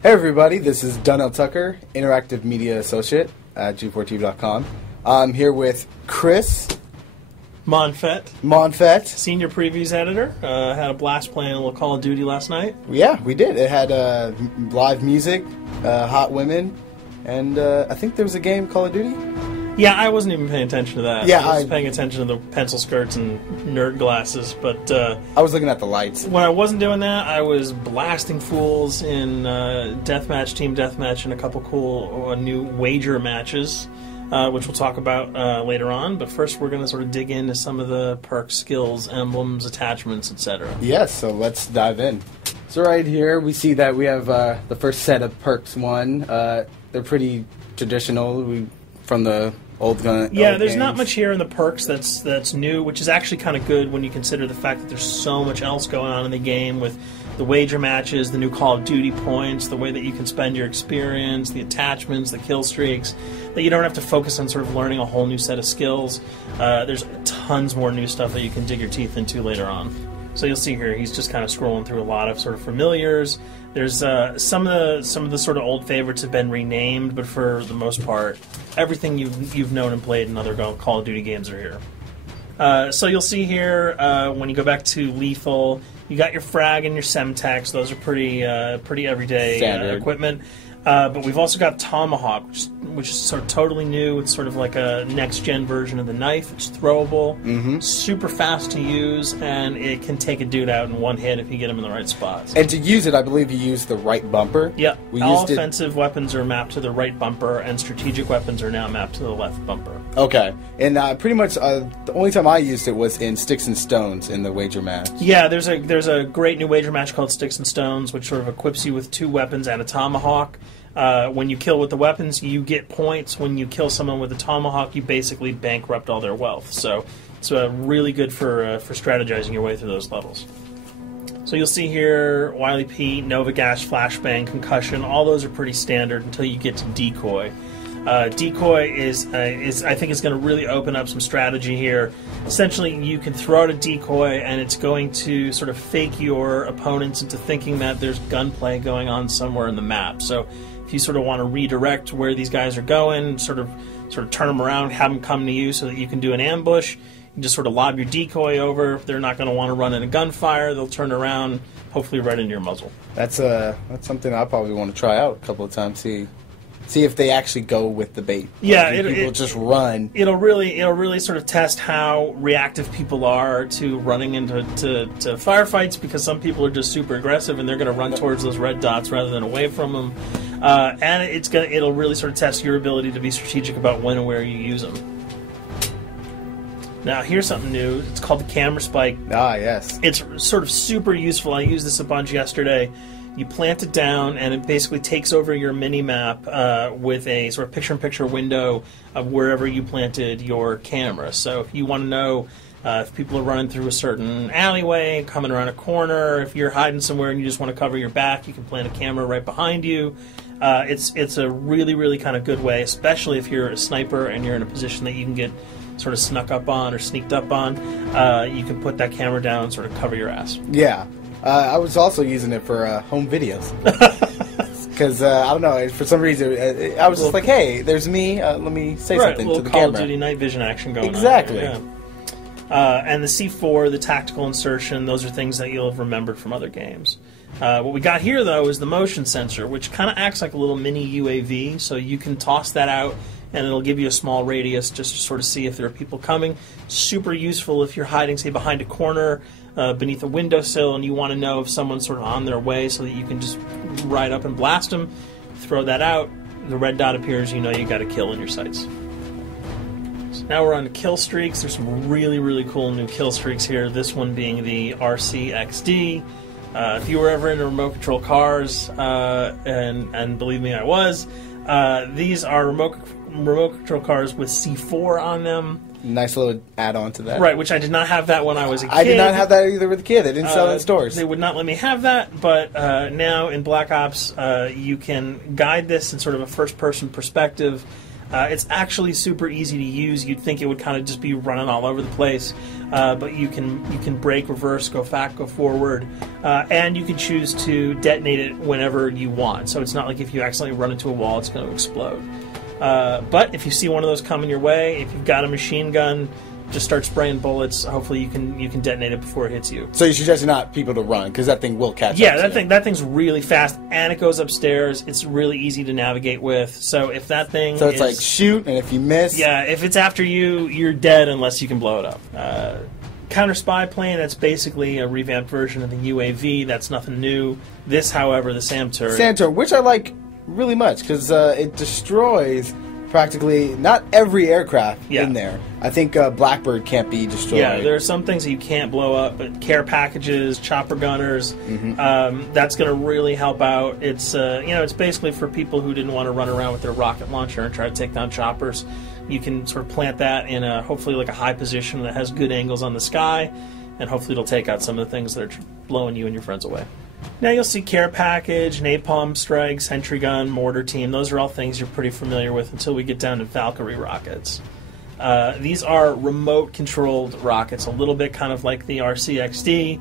Hey everybody, this is Donnell Tucker, Interactive Media Associate at G4TV.com. I'm here with Chris Monfett, Senior Previews Editor. Had a blast playing a little Call of Duty last night. Yeah, we did. It had live music, hot women, and I think there was a game, Call of Duty? Yeah, I wasn't even paying attention to that. Yeah, I was paying attention to the pencil skirts and nerd glasses, but I was looking at the lights. When I wasn't doing that, I was blasting fools in deathmatch, team deathmatch, and a couple cool new wager matches, which we'll talk about later on. But first, we're going to sort of dig into some of the perks, skills, emblems, attachments, etc. Yes, so let's dive in. So right here, we see that we have the first set of perks one. They're pretty traditional from the old gun. Yeah, old there's games. not much here in the perks that's new, which is actually kind of good when you consider the fact that there's so much else going on in the game with the wager matches, the new Call of Duty points, the way that you can spend your experience, the attachments, the kill streaks, that you don't have to focus on sort of learning a whole new set of skills. There's tons more new stuff that you can dig your teeth into later on. So you'll see here, he's just kind of scrolling through a lot of sort of familiars. There's some of the sort of old favorites have been renamed, but for the most part, everything you've known and played in other Call of Duty games are here. So you'll see here when you go back to Lethal, you got your frag and your semtex. Those are pretty everyday equipment. But we've also got Tomahawk, which is sort of totally new. It's sort of like a next-gen version of the knife. It's throwable, super fast to use, and it can take a dude out in one hit if you get him in the right spots. And to use it, I believe you use the right bumper. Yeah, all offensive weapons are mapped to the right bumper, and strategic weapons are now mapped to the left bumper. Okay, and pretty much the only time I used it was in Sticks and Stones in the wager match. Yeah, there's a great new wager match called Sticks and Stones, which sort of equips you with 2 weapons and a tomahawk. When you kill with the weapons, you get points. When you kill someone with a tomahawk, you basically bankrupt all their wealth. So it's really good for strategizing your way through those levels. So you'll see here, Wily Pete, Nova Gash, Flashbang, Concussion. All those are pretty standard until you get to Decoy. Decoy is I think it's going to really open up some strategy here. Essentially, you can throw out a decoy, and it's going to sort of fake your opponents into thinking that there's gunplay going on somewhere in the map. So if you sort of want to redirect where these guys are going, sort of turn them around, have them come to you so that you can do an ambush, you just sort of lob your decoy over. If they're not going to want to run in a gunfire, they'll turn around, hopefully right into your muzzle. That's something I probably want to try out a couple of times. See if they actually go with the bait. Yeah, people just run. It'll really sort of test how reactive people are to running into firefights, because some people are just super aggressive and they're going to run towards those red dots rather than away from them. And it'll really sort of test your ability to be strategic about when and where you use them. Now, here's something new. It's called the Camera Spike. Ah, yes. It's sort of super useful. I used this a bunch yesterday. You plant it down, and it basically takes over your mini-map with a sort of picture-in-picture window of wherever you planted your camera. So if you want to know if people are running through a certain alleyway, coming around a corner, if you're hiding somewhere and you just want to cover your back, you can plant a camera right behind you. It's a really, really kind of good way, especially if you're a sniper and you're in a position that you can get sort of snuck up on or sneaked up on. You can put that camera down and sort of cover your ass. Yeah. I was also using it for home videos. Because, I don't know, for some reason, I was just like, hey, there's me, let me say something to the Call camera. Call of Duty night vision action going exactly. on. Yeah. And the C4, the tactical insertion, those are things that you'll have remembered from other games. What we got here, though, is the motion sensor, which kind of acts like a little mini UAV, so you can toss that out, and it'll give you a small radius just to sort of see if there are people coming. Super useful if you're hiding, say, behind a corner, beneath a windowsill, and you want to know if someone's sort of on their way so that you can just ride up and blast them. Throw that out, the red dot appears, you know you got a kill in your sights. So now we're on to kill streaks. There's some really, really cool new kill streaks here, this one being the RCXD. If you were ever into remote control cars, and believe me, I was, these are remote control cars with C4 on them. Nice little add-on to that. Right, which I did not have that when I was a kid. I did not have that either with a kid. They didn't sell it in stores. They would not let me have that, but now in Black Ops, you can guide this in sort of a first-person perspective. It's actually super easy to use. You'd think it would kind of just be running all over the place, but you can brake, reverse, go back, go forward, and you can choose to detonate it whenever you want. So it's not like if you accidentally run into a wall, it's going to explode. But if you see one of those coming your way, if you've got a machine gun, just start spraying bullets. Hopefully you can detonate it before it hits you. So you suggest not people to run, because that thing will catch up. Yeah, to you. that thing's really fast, and it goes upstairs. It's really easy to navigate with. So if that thing So it's like shoot, and if you miss... Yeah, if it's after you, you're dead unless you can blow it up. Counter spy plane, that's basically a revamped version of the UAV. That's nothing new. This, however, the SAM turret... SAM turret, which I like really much, because it destroys... practically not every aircraft in there. I think Blackbird can't be destroyed. Yeah, there are some things that you can't blow up, but care packages, chopper gunners, that's going to really help out. It's it's basically for people who didn't want to run around with their rocket launcher and try to take down choppers. You can sort of plant that in a hopefully like a high position that has good angles on the sky, and hopefully it'll take out some of the things that are blowing you and your friends away. Now you'll see care package, napalm strike, sentry gun, mortar team. Those are all things you're pretty familiar with until we get down to Valkyrie rockets. These are remote-controlled rockets, a little bit kind of like the RCXD.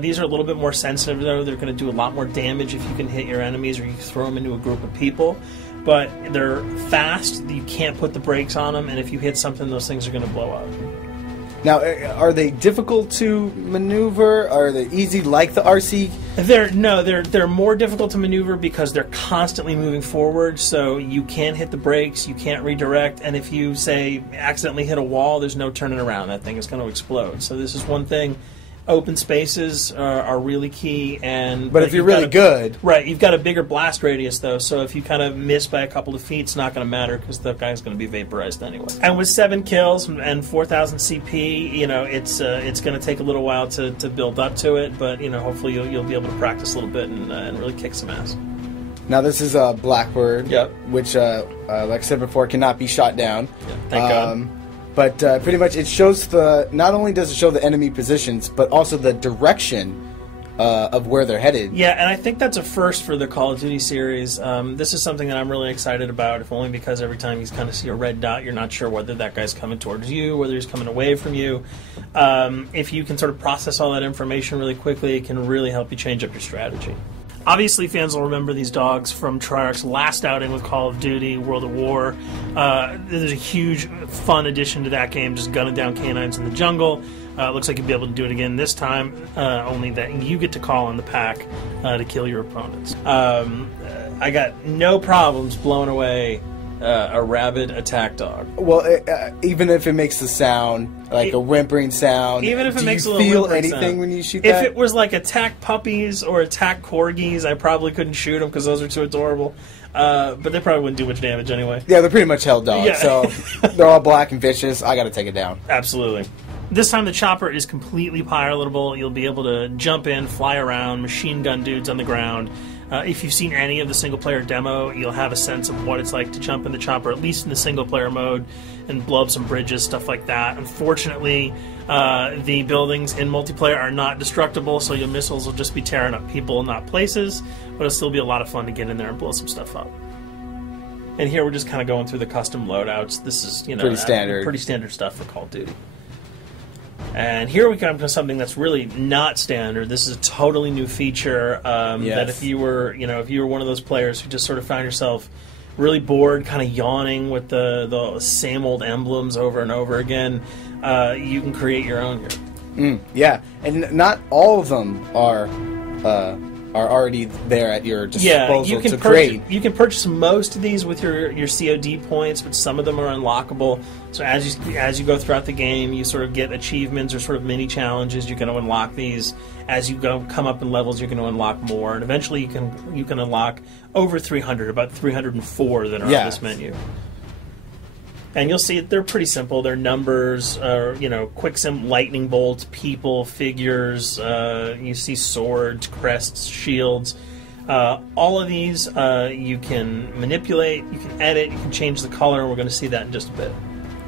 These are a little bit more sensitive, though. They're going to do a lot more damage if you can hit your enemies or you throw them into a group of people. But they're fast, you can't put the brakes on them, and if you hit something, those things are going to blow up. Now, are they difficult to maneuver? Are they easy like the RC? They're more difficult to maneuver because they're constantly moving forward, so you can't hit the brakes, you can't redirect, and if you, say, accidentally hit a wall, there's no turning around. That thing is going to explode. So this is one thing. Open spaces are really key, but if you're really good, right? You've got a bigger blast radius, though, so if you kind of miss by a couple of feet, it's not going to matter because the guy's going to be vaporized anyway. And with 7 kills and 4,000 CP, it's going to take a little while to build up to it, but hopefully you'll be able to practice a little bit and really kick some ass. Now this is a Blackbird, yep, which, like I said before, cannot be shot down. Yeah, thank God. But pretty much it shows not only does it show the enemy positions, but also the direction of where they're headed. Yeah, and I think that's a first for the Call of Duty series. This is something that I'm really excited about, if only because every time you kind of see a red dot, you're not sure whether that guy's coming towards you, whether he's coming away from you. If you can sort of process all that information really quickly, it can really help you change up your strategy. Obviously, fans will remember these dogs from Treyarch's last outing with Call of Duty, World at War. There's a huge, fun addition to that game, just gunning down canines in the jungle. Looks like you'll be able to do it again this time, only that you get to call on the pack to kill your opponents. I got no problems blowing away a rabid attack dog. Well, even if it makes the sound, like a whimpering sound, even if it makes a little feel whimpering anything sound. When you shoot if that? If it was like attack puppies or attack corgis, I probably couldn't shoot them because those are too adorable. But they probably wouldn't do much damage anyway. Yeah, they're pretty much held dogs, yeah. So they're all black and vicious. I got to take it down. Absolutely. This time the chopper is completely pilotable. You'll be able to jump in, fly around, machine gun dudes on the ground. If you've seen any of the single-player demo, you'll have a sense of what it's like to jump in the chopper, at least in the single-player mode, and blow up some bridges, stuff like that. Unfortunately, the buildings in multiplayer are not destructible, so your missiles will just be tearing up people, not places, but it'll still be a lot of fun to get in there and blow some stuff up. And here we're just kind of going through the custom loadouts. This is, pretty standard stuff for Call of Duty. And here we come to something that's really not standard. This is a totally new feature that if you were one of those players who just sort of found yourself really bored, kind of yawning with the same old emblems over and over again, you can create your own here. Yeah, and not all of them are already there at your disposal to create. You can purchase most of these with your COD points, but some of them are unlockable. So as you go throughout the game, you sort of get achievements or sort of mini challenges. You're going to unlock these. As you come up in levels, you're going to unlock more, and eventually you can unlock over 300, about 304 that are on this menu. And you'll see they're pretty simple. They're numbers, quick lightning bolts, people, figures. You see swords, crests, shields. All of these you can manipulate, you can edit, you can change the color, and we're going to see that in just a bit.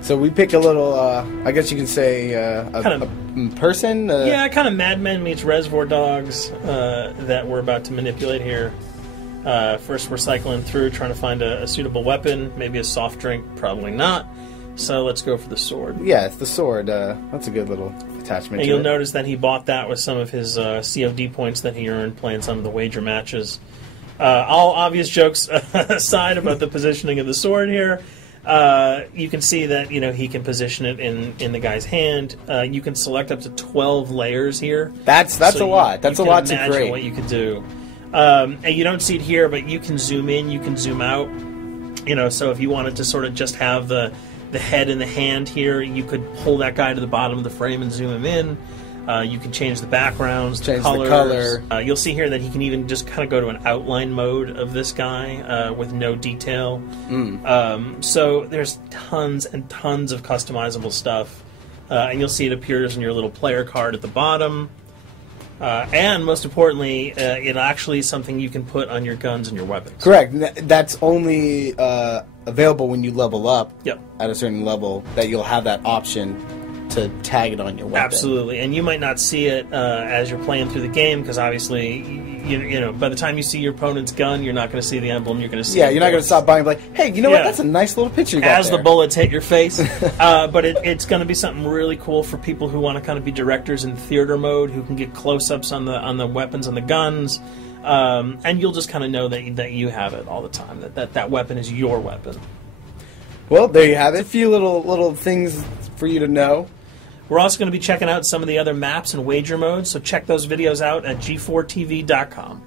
So we pick a little, I guess you can say, a person? Yeah, kind of Mad Men meets Reservoir Dogs that we're about to manipulate here. First, we're cycling through, trying to find a suitable weapon. Maybe a soft drink, probably not. So let's go for the sword. Yeah, it's the sword. That's a good little attachment. And you'll notice that he bought that with some of his COD points that he earned playing some of the wager matches. All obvious jokes aside about the positioning of the sword here, you can see that he can position it in the guy's hand. You can select up to 12 layers here. That's a lot. That's a lot to create. Imagine what you could do. And you don't see it here, but you can zoom in, you can zoom out. So if you wanted to sort of just have the head in the hand here, you could pull that guy to the bottom of the frame and zoom him in. You can change the backgrounds, change the color. You'll see here that he can even just kind of go to an outline mode of this guy with no detail. So there's tons and tons of customizable stuff. And you'll see it appears in your little player card at the bottom. And most importantly, it actually is something you can put on your guns and your weapons. Correct. That's only available when you level up at a certain level, that you'll have that option to tag it on your weapon. Absolutely. And you might not see it as you're playing through the game, because obviously, by the time you see your opponent's gun, you're not going to see the emblem. You're going to see you're not going to stop by and be like, hey, you know what? That's a nice little picture you got as there. The bullets hit your face. But it's going to be something really cool for people who want to kind of be directors in theater mode, who can get close-ups on the weapons and the guns. And you'll just kind of know that you have it all the time, that weapon is your weapon. Well, there you have it. A few little things for you to know. We're also going to be checking out some of the other maps and wager modes, so check those videos out at g4tv.com.